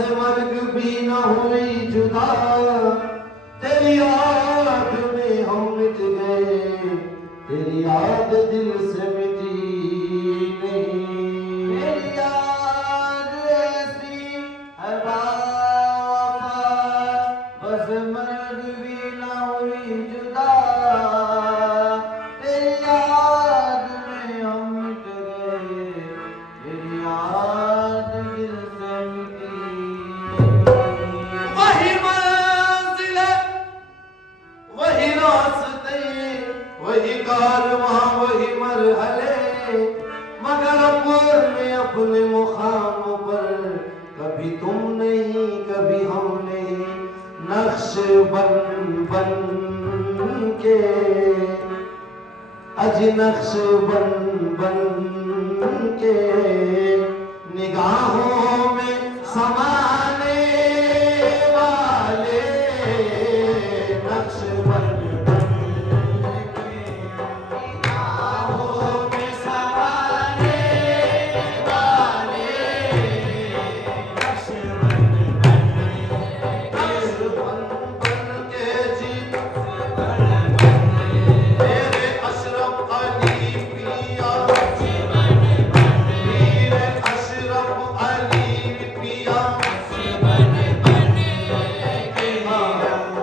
से मर्ग भी न हुई जुदा, तेरी याद में हम मिट गए, तेरी याद दिल से मिटी नहीं। तेरी याद ऐसी है बावफा, बस मर्ग भी न हुई जुदा, तेरी याद में हम मिट गए, तेरी याद दिल से मिटी नहीं। वही मंजिल वही रास्ते वही कारवां वही मरहले, मगर अपने मुकाम पर कभी तुम नहीं कभी हम नहीं। नक्श बन बन के अज नक्श बन बन के निगाहों में समाने वाले, नक्श बन बन के निगाहों में समाने वाले, नक्श बन बन के जी मेरे अशरफ अली पिया, मेरे अशरफ अली पिया,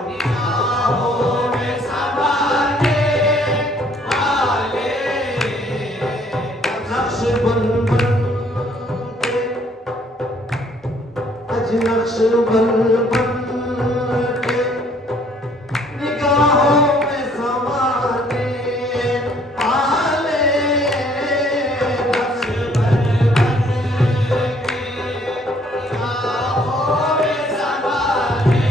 निगाहों में समाने वाले, नक्श बन बन के अज नक्श बन बन के निगाहों में समाने वाले, नक्श बन बन के निगाहों में समाने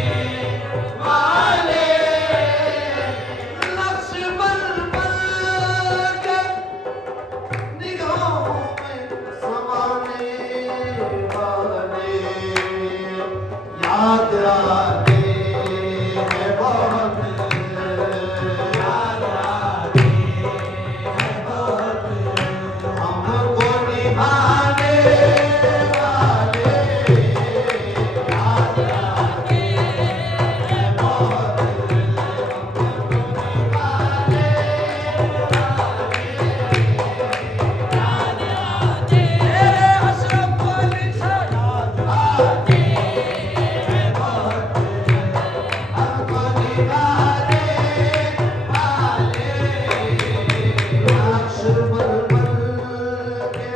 वाले, नक्श बन बन के निगाहों में समाने वाले, याद आते हैं बहुत, याद आते हैं बहुत, हमको निभाने वाले, याद आते हैं बहुत, हमको निभाने तेरे अशरफ अली से याद आते हैं बहुत, हमको निभाने वाले, नक्श बन बन के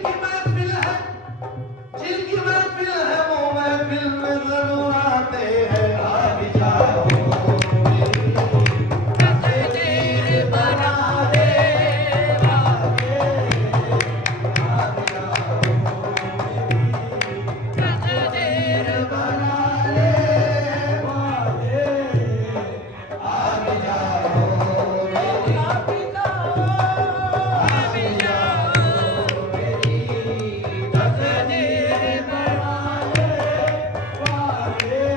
जिनकी महफिल है, जिनकी महफिल है वो महफिल में जरूर आते हैं। आ भी जाओ मेरी तकदीर बना दे वाले, आ भी जाओ मेरी तकदीर बना दे वाले, आ भी जाओ मेरी, आ भी जाओ मेरी तकदीर बना दे वाले।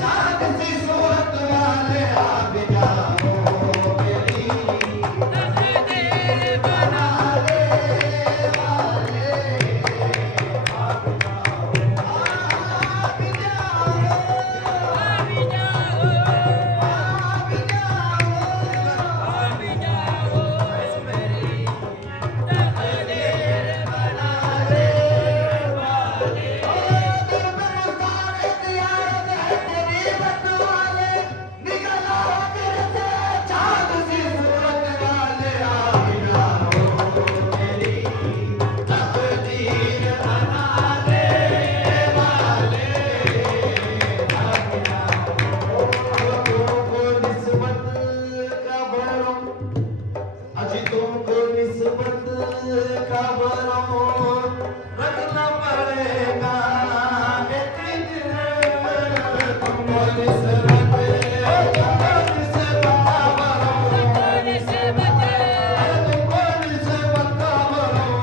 चाँद सी सूरत वाले, आ भी जाओ मेरी तकदीर बना दे वाले, आ भी जाओ, आ भी जाओ, आ भी जाओ, आ भी जाओ मेरी तकदीर बना दे वाले। दिल में मुस्कान ज़ियारत है तेरी बत वाले, निकल आओ दिल से चाँद सी सूरत वाले, आ भी जाओ मेरी तकदीर बना दे वाले, आ भी जाओ। तुमको निस्बत का भरम, अजी तुमको निस्बत का भरम रखना पड़ेगा एक दिन। तुमको निस्बत का भरम, तुमको निस्बत का भरम,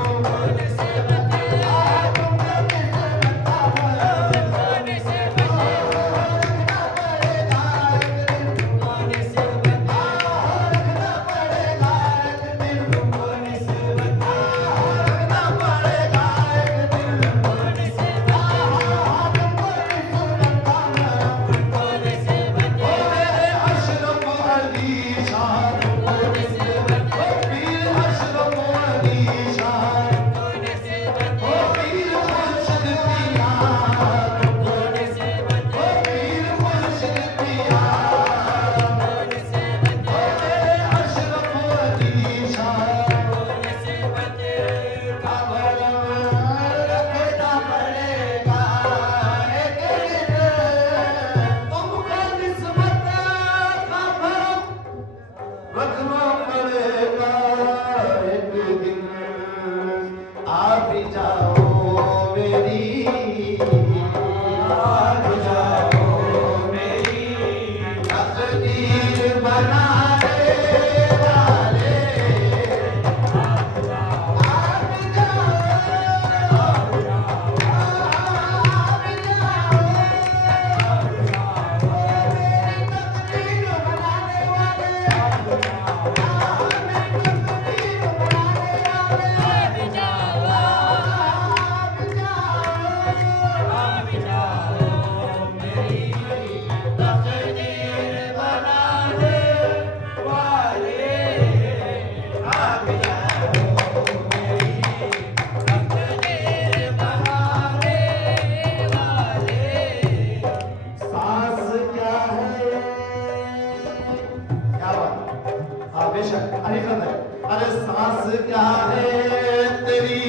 रखना पड़ेगा एक दिन। आ भी जाओ मेरी, आ भी जाओ मेरी तकदीर बना दे वाले, आ भी जाओ, आ भी जाओ, आ भी जाओ, आ भी जाओ, मेरी तकदीर बनाने वाले, आ भी जाओ, मेरी तकदीर बनाने वाले, आ भी जाओ, आ भी जाओ, आ भी जाओ मेरी तकदीर बनाने वाले, आ भी जाओ मेरी तकदीर बनाने वाले। सांस क्या है, क्या बात, हाँ बेशक हकीकत है। अरे सांस क्या है तेरी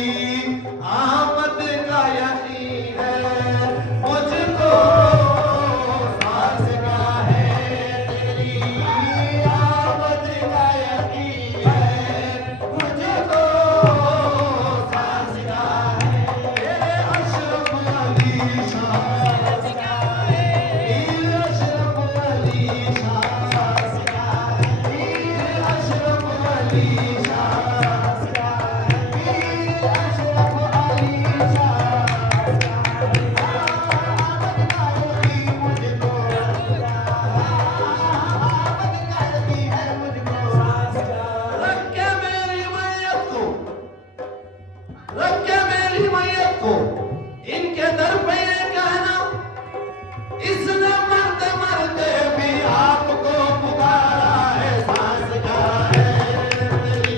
आमद का यकीन है मुझको, सांस क्या है तेरी आमद का यकीन है मुझको, सांस क्या है तेरे अशरफ अली शाह, सांस क्या है मीर अशरफ अली शाह, सांस क्या है मीर अशरफ अली शाह, सांस क्या है मीर अशरफ अली शाह, आमद का यकीन मुझको, आमद का यकीन है मुझको, रख के मेरी मैयत को, रख के मेरी मैयत को इनके दर पे ये कहना, इसने मरते मरते भी आपको पुकारा है। सांस क्या है तेरी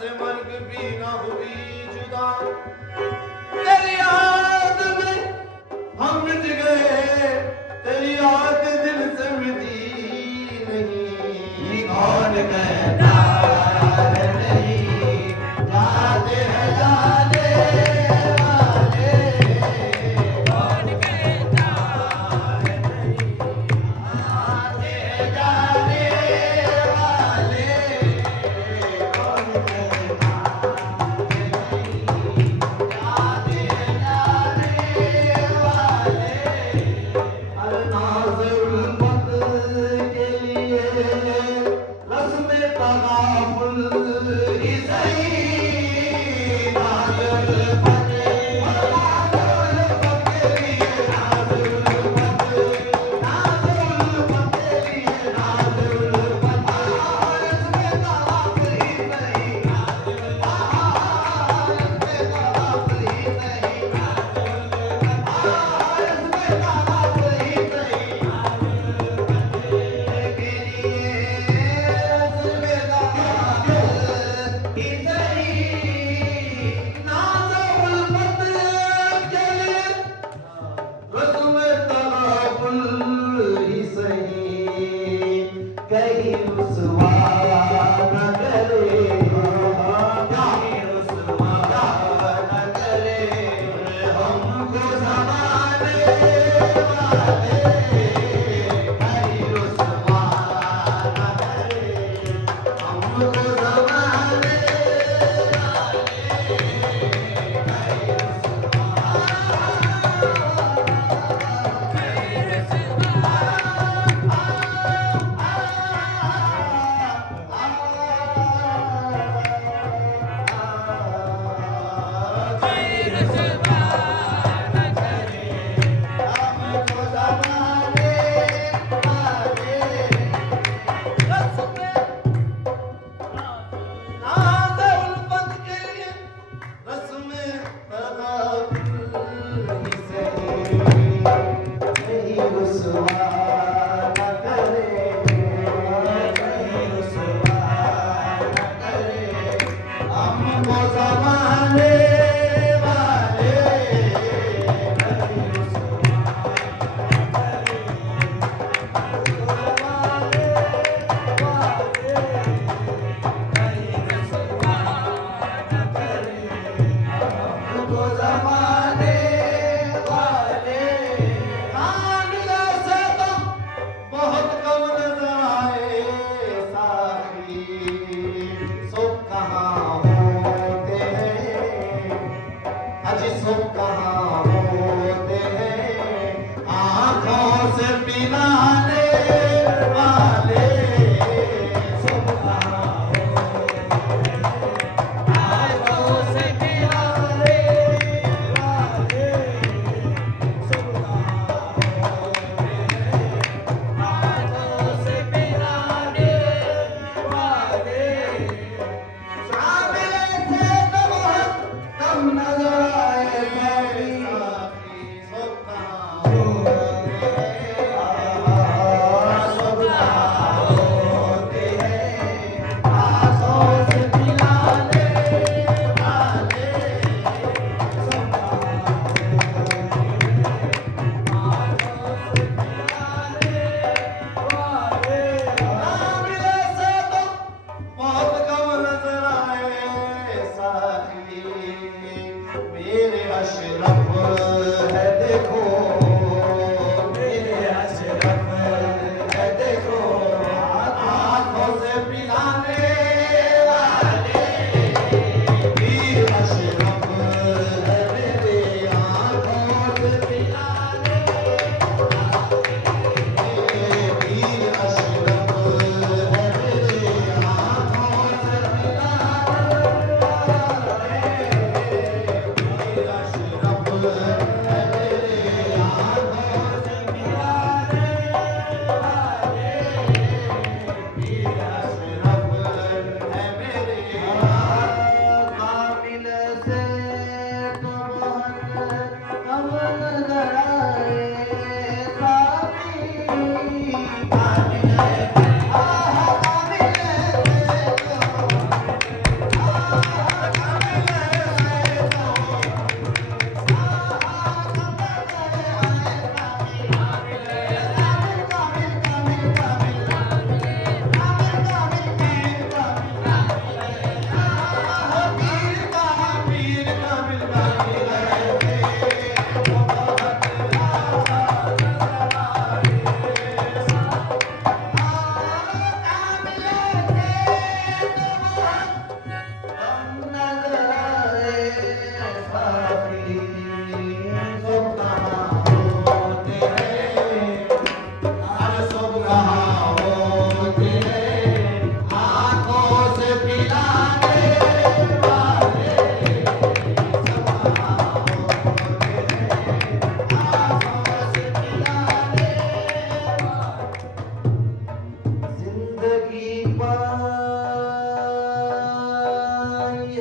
से मर्ग भी न हुई जुदा। तेरी याद में हम मिट गए, तेरी याद दिल से मिटी नहीं। कौन कहता है नहीं, जाते हैं जाने वाले। कौन कहता है नहीं, जाते हैं जाने वाले। कौन कहता है नहीं, जाते हैं जाने वाले। अरे नाज़ उल्फत के लिए रस्म तगाफुल ही सही। नाज़ उल्फत के लिए, नाज़ उल्फत के लिए, नाज़ उल्फत के लिए, नाज़ उल्फत रस्म तगाफुल ही सही। रस्म तगाफुल ही सही, रस्म तगाफुल ही सही। कहीं रुसवा न करे, कहीं रुसवा न करे हमको ज़माने वाले। कहीं रुसवा न करे हमको ज़माने वाले।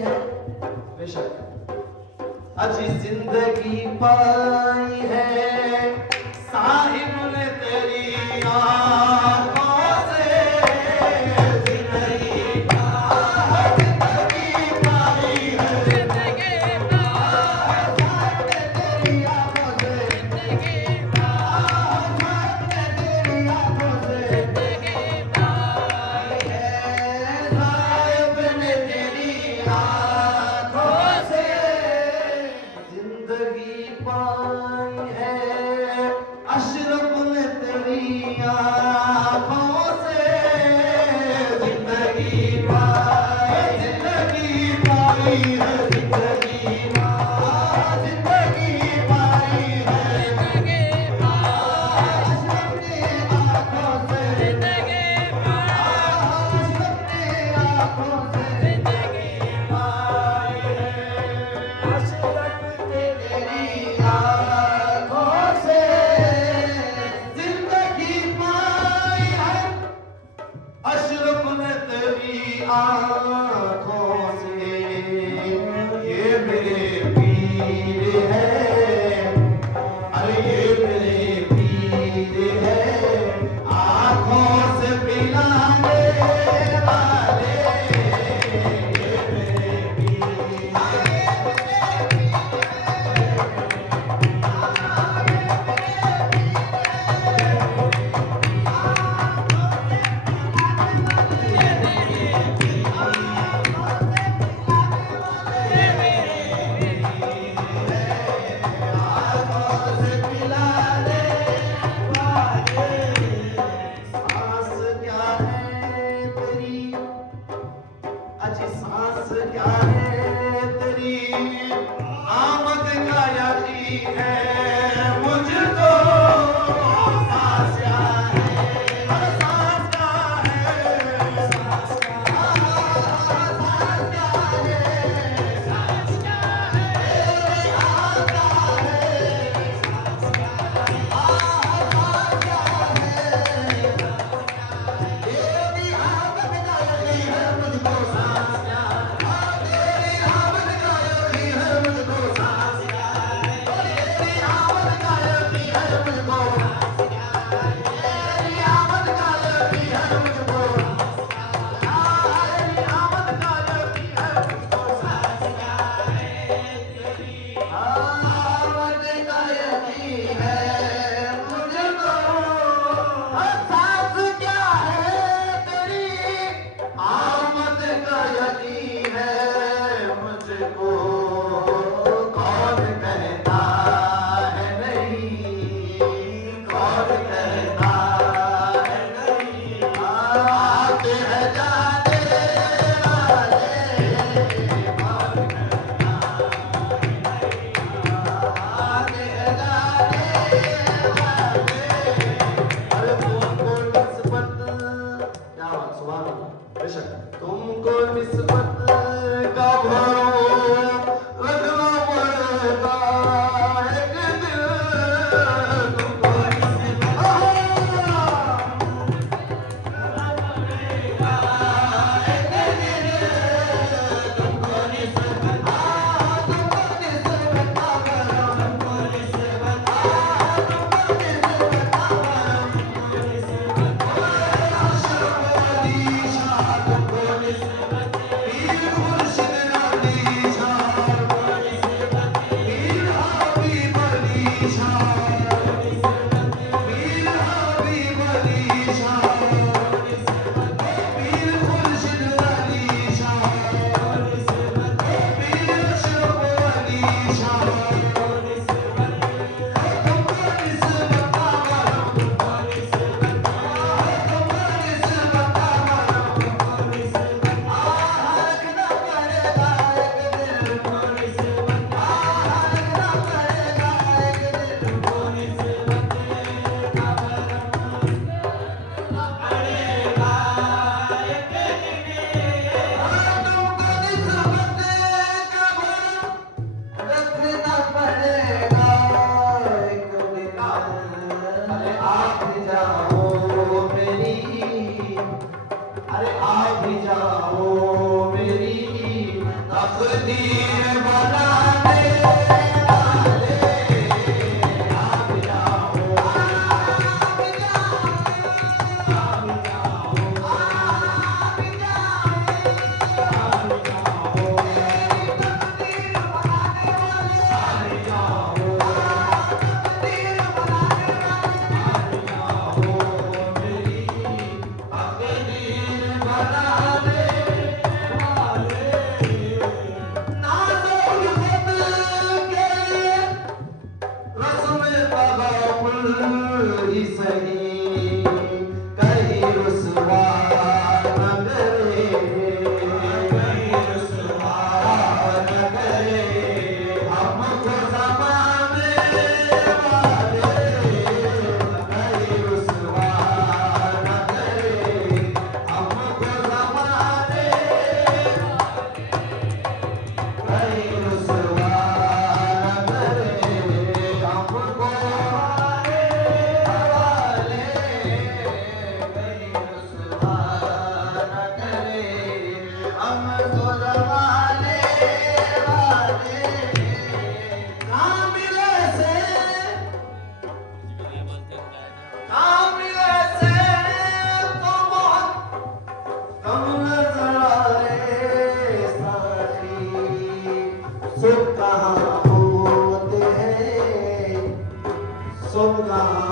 है बेशक अजी जिंदगी पाई है साहिब ने तेरी आंखों से जिंदगी पाई है जिंदगी पाई तेरी आंखों से जिंदगी पाई तेरी आंखों से जिंदगी पाई है साहिब ने तेरी आंखों से जिंदगी पाई है अशरफ ने तेरी आंखों से जिंदगी पाई है जिंदगी पाई है जिंदगी पाई है अशरफ ने आंखों से जिंदगी पाई अशरफ ने आंखों से जिंदगी पाई है अशरफ तेरी आंखों से जिंदगी पाई है अशरफ ने तेरी आंखों से ये मेरे पीर है अरे ये मेरे पीर है आंखों से पिलाने वाले ये मेरे पीर सांस क्या है तेरी अच्छी सांस क्या है तेरी आमद का यकीन है मुझको सांस क्या है अरे सांस क्या है सांस क्या है सांस क्या है आता है सांस क्या तेरी आमद का यकीन है मुझको सांस क्या तेरी आमद का यकीन है मुझको सांस क्या तेरी आमद का यकीन है मुझको तेरी आमद का यकीन है मुझको तेरी आमद का यकीन है मुझको सांस क्या तेरी आमद का यकीन है मुझको सांस क्या है तेरी आमद का यकीन है मुझको कौन कहता है नहीं कौन कहता है नहीं आते हैं जाने वाले कौन कहता है नहीं आते हैं जाने वाले अरे तुमको निस्बत क्या बात सुभान अल्लाह बेशक तुमको निस्बत का भरोसा तकदीर बनाने वाले आप जाओ, आप जाओ, आप जाओ, आप जाओ, मेरी तकदीर बनाने वाले आप जाओ, तकदीर बनाने वाले आप जाओ, मेरी तकदीर बनाने वाले। नाज़ो ख़ुद के लिए रस्म तग़ाफ़ुल ही सही, कहीं रुसवा न करे, कहीं रुसवा न करे हमको ज़माने वाले, कहीं रुसवा न करे हमको ज़माने कहीं रुसवा न करे हमको हमारे हवाले, कहीं रुसवा न करे हमको ज़माने वाले। कामिले से तो बहुत कम नज़र आए साथी, सुख कहाँ होते हैं, सुख कहाँ